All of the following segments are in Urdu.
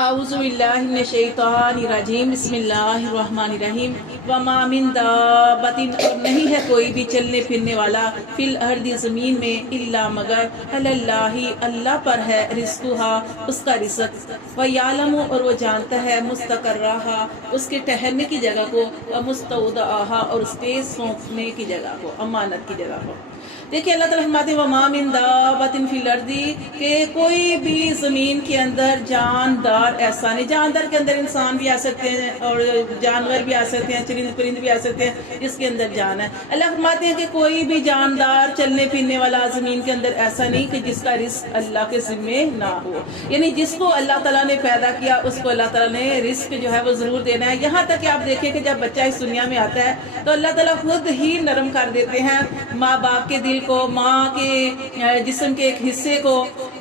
اعوذ باللہ من الشیطان الرجیم بسم اللہ الرحمن الرحیم وما من دابۃ اور نہیں ہے کوئی بھی چلنے پھرنے والا فی الارض زمین میں الا مگر علی اللہ اللہ پر ہے رزقھا اس کا رزق ویعلم اور وہ جانتا ہے مستقرھا اس کے ٹھہرنے کی جگہ کو ومستودعھا اور اس کے سونپنے کی جگہ کو امانت کی جگہ کو۔ دیکھیں اللہ تعالیٰ فرماتے ہیں وما من دابۃ فی الارض کہ کوئی بھی زمین کے اندر جاندار ایسا نہیں، جاندار کے اندر انسان بھی آ سکتے ہیں اور جانور بھی آ سکتے ہیں، چرند پرند بھی آ سکتے ہیں جس کے اندر جان ہے۔ اللہ فرماتے ہیں کہ کوئی بھی جاندار چلنے پھرنے والا زمین کے اندر ایسا نہیں کہ جس کا رزق اللہ کے ذمے نہ ہو، یعنی جس کو اللہ تعالیٰ نے پیدا کیا اس کو اللہ تعالیٰ نے رزق جو ہے وہ ضرور دینا ہے۔ یہاں تک کہ آپ دیکھیں کہ جب بچہ اس دنیا میں آتا ہے تو اللہ تعالیٰ خود ہی نرم کر دیتے ہیں ماں باپ کے دل کو، ماں کے جسم کے ایک حصے کو،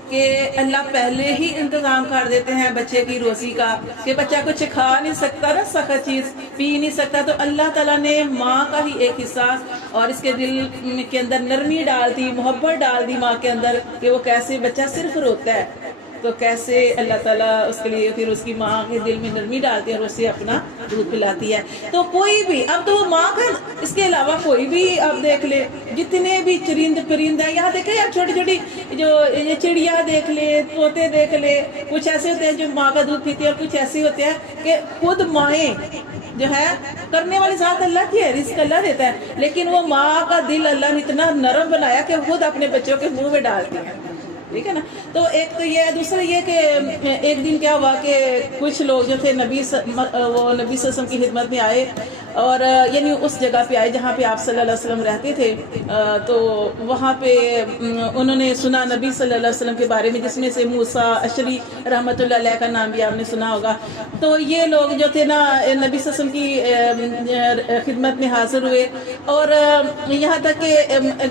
کہ اللہ پہلے ہی انتظام کر دیتے ہیں بچے کی روزی کا، کہ بچہ کچھ کھا نہیں سکتا نا، سخت چیز پی نہیں سکتا، تو اللہ تعالیٰ نے ماں کا ہی ایک حصہ اور اس کے دل کے اندر نرمی ڈال دی، محبت ڈال دی ماں کے اندر، کہ وہ کیسے بچہ صرف روتا ہے تو کیسے اللہ تعالیٰ اس کے لیے پھر اس کی ماں کے دل میں نرمی ڈالتی ہے اور اسے اپنا دودھ پلاتی ہے۔ تو کوئی بھی اب تو وہ ماں کا، اس کے علاوہ کوئی بھی آپ دیکھ لے، جتنے بھی چرند پرند ہیں، یہاں دیکھیں آپ چھوٹی چھوٹی جو یہ چڑیا دیکھ لے، طوطے دیکھ لے، کچھ ایسے ہوتے ہیں جو ماں کا دودھ پیتے ہیں اور کچھ ایسے ہوتے ہیں کہ خود مائیں جو ہے کرنے والی ذات اللہ کی ہے، رزق اللہ دیتا ہے، لیکن وہ ماں کا دل اللہ نے اتنا نرم بنایا کہ خود اپنے بچوں کے منہ میں ڈالتی ہیں، ٹھیک ہے نا۔ تو ایک تو یہ، دوسرا یہ کہ ایک دن کیا ہوا کہ کچھ لوگ جو تھے نبی صلی اللہ علیہ وسلم کی خدمت میں آئے، اور یعنی اس جگہ پہ آئے جہاں پہ آپ صلی اللہ علیہ وسلم رہتے تھے، تو وہاں پہ انہوں نے سنا نبی صلی اللہ علیہ وسلم کے بارے میں، جس میں سے موسیٰ اشعری رحمۃ اللہ علیہ کا نام بھی آپ نے سنا ہوگا۔ تو یہ لوگ جو تھے نا نبی صلی اللہ علیہ وسلم کی خدمت میں حاضر ہوئے، اور یہاں تک کہ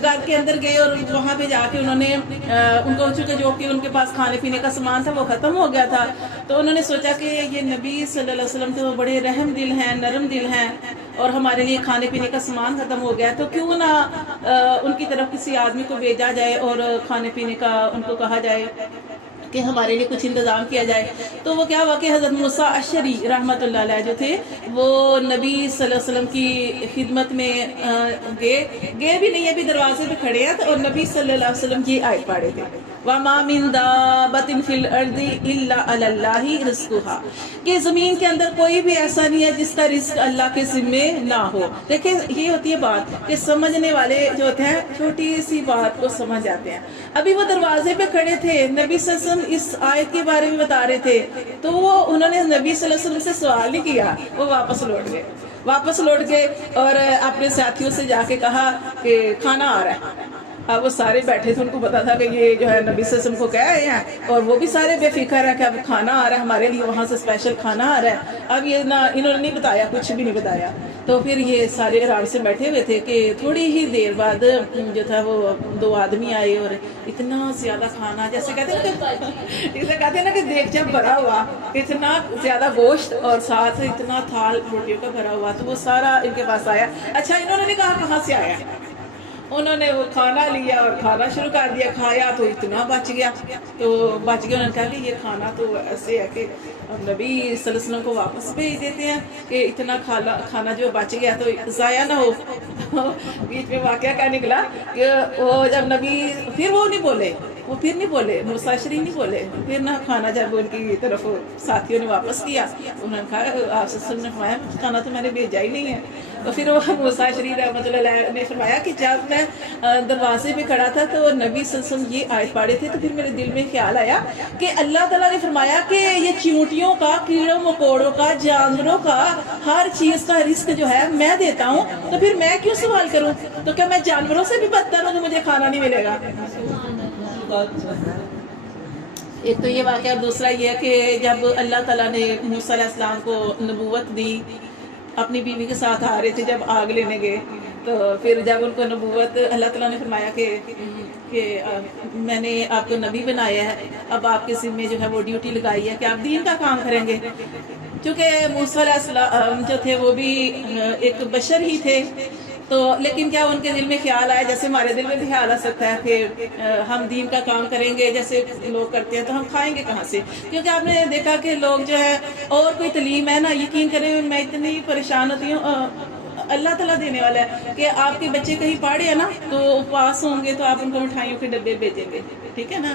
گھر کے اندر گئے اور وہاں پہ جا کے انہوں نے ان کو، چونکہ جو کہ ان کے پاس کھانے پینے کا سامان تھا وہ ختم ہو گیا تھا، تو انہوں نے سوچا کہ یہ نبی صلی اللہ علیہ وسلم تو بڑے رحم دل ہیں، نرم دل ہیں، اور ہمارے لیے کھانے پینے کا سامان ختم ہو گیا، تو کیوں نہ ان کی طرف کسی آدمی کو بھیجا جائے اور کھانے پینے کا ان کو کہا جائے کہ ہمارے لیے کچھ انتظام کیا جائے۔ تو وہ کیا ہوا کہ حضرت موسیٰ اشعری رحمۃ اللہ علیہ جو تھے وہ نبی صلی اللہ علیہ وسلم کی خدمت میں گئے بھی نہیں، ابھی دروازے پہ کھڑے ہیں، اور نبی صلی اللہ علیہ وسلم کی آیت پڑھے تھے وَمَا مِن دَابَّةٍ فِي الْأَرْضِ إِلَّا عَلَى اللَّهِ رِزْقُهَا، کہ زمین کے اندر کوئی بھی ایسا نہیں ہے جس کا رزق اللہ کے ذمے نہ ہو۔ دیکھیں یہ ہوتی ہے بات کہ سمجھنے والے جو ہوتے ہیں چھوٹی سی بات کو سمجھ جاتے ہیں۔ ابھی وہ دروازے پہ کھڑے تھے، نبی صلی اللہ علیہ وسلم اس آیت کے بارے میں بتا رہے تھے، تو وہ انہوں نے نبی صلی اللہ علیہ وسلم سے سوال نہیں کیا، وہ واپس لوٹ گئے اور اپنے ساتھیوں سے جا کے کہا کہ کھانا آ رہا ہے۔ اب وہ سارے بیٹھے تھے، ان کو پتا تھا کہ یہ جو ہے نبی صلی اللہ علیہ وسلم کو کہہ رہے ہیں، اور وہ بھی سارے بے فکر ہیں کہ اب کھانا آ رہا ہے ہمارے لیے، وہاں سے اسپیشل کھانا آ رہا ہے۔ اب یہ نہ انہوں نے نہیں بتایا، کچھ بھی نہیں بتایا، تو پھر یہ سارے آرام سے بیٹھے ہوئے تھے کہ تھوڑی ہی دیر بعد جو تھا وہ دو آدمی آئے، اور اتنا زیادہ کھانا، جیسے کہتے ہیں نا کہ دیگچہ بھرا ہوا، اتنا زیادہ گوشت اور ساتھ اتنا تھال روٹیوں کا بھرا ہوا، تو وہ سارا ان کے پاس آیا۔ اچھا انہوں نے نہیں کہا کہاں سے آیا، انہوں نے وہ کھانا لیا اور کھانا شروع کر دیا، کھایا تو اتنا بچ گیا، انہوں نے کہا کہ یہ کھانا تو ایسے ہے کہ نبی صلی اللہ علیہ وسلم کو واپس بھیج دیتے ہیں کہ اتنا کھانا جو بچ گیا تو ضائع نہ ہو۔ بیچ میں واقعہ کیا نکلا کہ وہ جب نبی پھر نہیں بولے موسیٰ اشعری نہیں بولے، پھر نہ کھانا جب ان کی طرف ساتھیوں نے واپس کیا، انہوں نے کہا آپ صلی اللہ علیہ وسلم نے فرمایا کھانا تو میں نے بھیجا ہی نہیں ہے۔ تو پھر وہ موسیٰ اشعری رحمۃ اللہ علیہ نے فرمایا کہ جب میں دروازے پہ کھڑا تھا تو نبی صلی اللہ علیہ وسلم یہ آیت پڑھے تھے، تو پھر میرے دل میں خیال آیا کہ اللہ تعالیٰ نے فرمایا کہ یہ چیونٹیوں کا، کیڑوں مکوڑوں کا، جانوروں کا، ہر چیز کا رزق جو ہے میں دیتا ہوں، تو پھر میں کیوں سوال کروں؟ تو کیا میں جانوروں سے بھی بدتر ہوں کہ مجھے کھانا نہیں ملے گا؟ ایک تو یہ واقعہ، دوسرا یہ کہ جب اللہ تعالیٰ نے موسیٰ علیہ السلام کو نبوت دی، اپنی بیوی کے ساتھ آ رہے تھے جب آگ لینے گئے، تو پھر جب ان کو نبوت اللہ تعالیٰ نے فرمایا کہ میں نے آپ کو نبی بنایا ہے، اب آپ کے ذمے جو ہے وہ ڈیوٹی لگائی ہے کہ آپ دین کا کام کریں گے، چونکہ موسیٰ علیہ السلام جو تھے وہ بھی ایک بشر ہی تھے، تو لیکن کیا ان کے دل میں خیال آیا، جیسے ہمارے دل میں بھی خیال آ سکتا ہے کہ ہم دین کا کام کریں گے جیسے لوگ کرتے ہیں تو ہم کھائیں گے کہاں سے؟ کیونکہ آپ نے دیکھا کہ لوگ جو ہے اور کوئی تعلیم ہے نا، یقین کریں میں اتنی پریشان ہوتی ہوں، اللہ تعالیٰ دینے والا ہے کہ آپ کے بچے کہیں پڑھے ہیں نا تو پاس ہوں گے تو آپ ان کو مٹھائیوں کے ڈبے بھیجیں گے، ٹھیک ہے نا،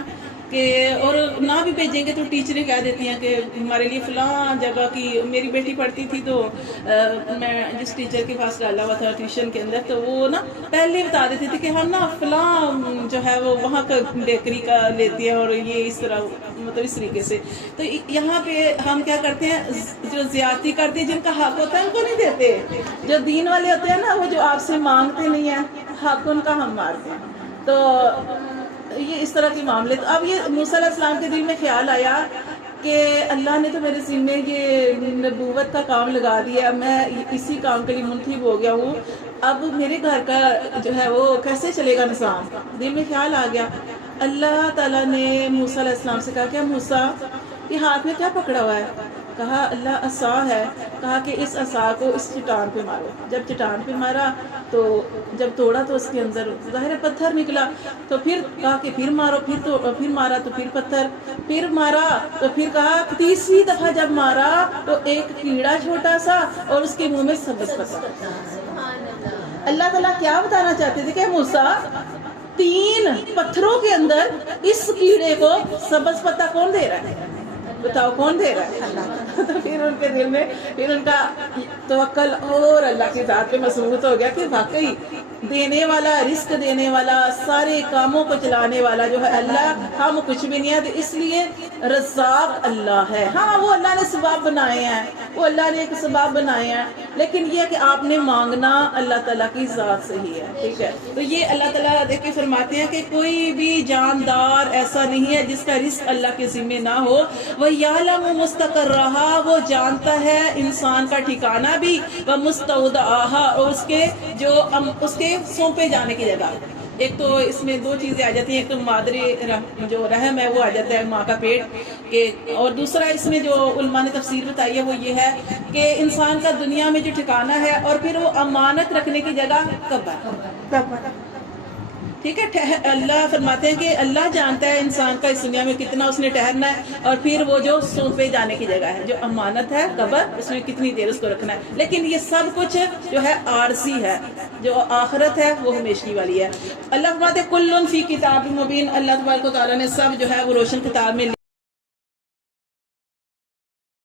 کہ اور نہ بھی بھیجیں گے تو ٹیچریں کہہ دیتی ہیں کہ ہمارے لیے فلاں جگہ کی، میری بیٹی پڑھتی تھی تو میں جس ٹیچر کے پاس ڈالا ہوا تھا ٹیوشن کے اندر، تو وہ نا پہلے بتا دیتی تھی کہ ہم نا فلاں جو ہے وہ وہاں کا بیکری کا لیتی ہیں اور یہ اس طرح مطلب اس طریقے سے۔ تو یہاں پہ ہم کیا کرتے ہیں، جو زیادتی کرتے ہیں، جن کا حق ہوتا ہے ان کو نہیں دیتے، جو دین والے ہوتے ہیں نا وہ جو آپ سے مانگتے نہیں ہیں حق ان کا ہم مارتے ہیں۔ تو یہ اس طرح کے معاملے، تو اب یہ موسیٰ علیہ السلام کے دل میں خیال آیا کہ اللہ نے تو میرے ذمے یہ نبوت کا کام لگا دیا، میں اسی کام کے لیے منتخب ہو گیا ہوں، اب میرے گھر کا جو ہے وہ کیسے چلے گا نظام؟ دل میں خیال آ گیا۔ اللہ تعالیٰ نے موسیٰ علیہ السلام سے کہا کہ موسیٰ یہ ہاتھ میں کیا پکڑا ہوا ہے؟ کہا اللہ عصا ہے۔ کہا کہ اس عصا کو اس چٹان پہ مارو۔ جب چٹان پہ مارا تو جب توڑا تو اس کے اندر ظاہر پتھر نکلا، تو پھر کہا کہ پھر مارو، پھر مارا تو پھر پتھر، پھر مارا تو پھر کہا تیسری دفعہ جب مارا تو ایک کیڑا چھوٹا سا اور اس کے منہ میں سبز پتھر۔ اللہ تعالیٰ کیا بتانا چاہتے تھے کہ موسیٰ 3 پتھروں کے اندر اس کیڑے کو سبز پتا کون دے رہا ہے؟ بتاؤ کون دے رہا ہے؟ اللہ۔ تو پھر ان کے دل میں پھر ان کا توکل اور اللہ کی ذات پہ مضبوط ہو گیا کہ واقعی دینے والا، رزق دینے والا، سارے کاموں کو چلانے والا جو ہے اللہ، ہم کچھ بھی نہیں ہے، تو اس لیے رزاق اللہ ہے۔ ہاں وہ اللہ نے سباب بنائے ہیں، وہ اللہ نے ایک سباب بنائے ہیں، لیکن یہ کہ آپ نے مانگنا اللہ تعالیٰ کی ذات سے ہی ہے، ٹھیک ہے۔ تو یہ اللہ تعالیٰ دیکھ کے فرماتے ہیں کہ کوئی بھی جاندار ایسا نہیں ہے جس کا رزق اللہ کے ذمہ نہ ہو۔ وَيَعْلَمُ مُسْتَقَرَّهَا، وہ جانتا ہے انسان کا ٹھکانہ بھی، وَمُسْتَوْدَعَهَا، اور اس کے سونپے جانے کی جگہ۔ ایک تو اس میں 2 چیزیں آ جاتی ہیں، ایک تو مادری جو رحم ہے وہ آ جاتا ہے، ماں کا پیٹ کے، اور دوسرا اس میں جو علماء نے تفسیر بتائی ہے وہ یہ ہے کہ انسان کا دنیا میں جو ٹھکانہ ہے اور پھر وہ امانت رکھنے کی جگہ قبر، ٹھیک ہے۔ اللہ فرماتے ہیں کہ اللہ جانتا ہے انسان کا اس دنیا میں کتنا اس نے ٹھہرنا ہے، اور پھر وہ جو سونپے جانے کی جگہ ہے، جو امانت ہے قبر، اس میں کتنی دیر اس کو رکھنا ہے۔ لیکن یہ سب کچھ جو ہے عارضی ہے، جو آخرت ہے وہ ہمیشگی والی ہے۔ اللہ فرماتے ہیں کل فی کتاب مبین، اللہ تبارک و تعالیٰ نے سب جو ہے وہ روشن کتاب میں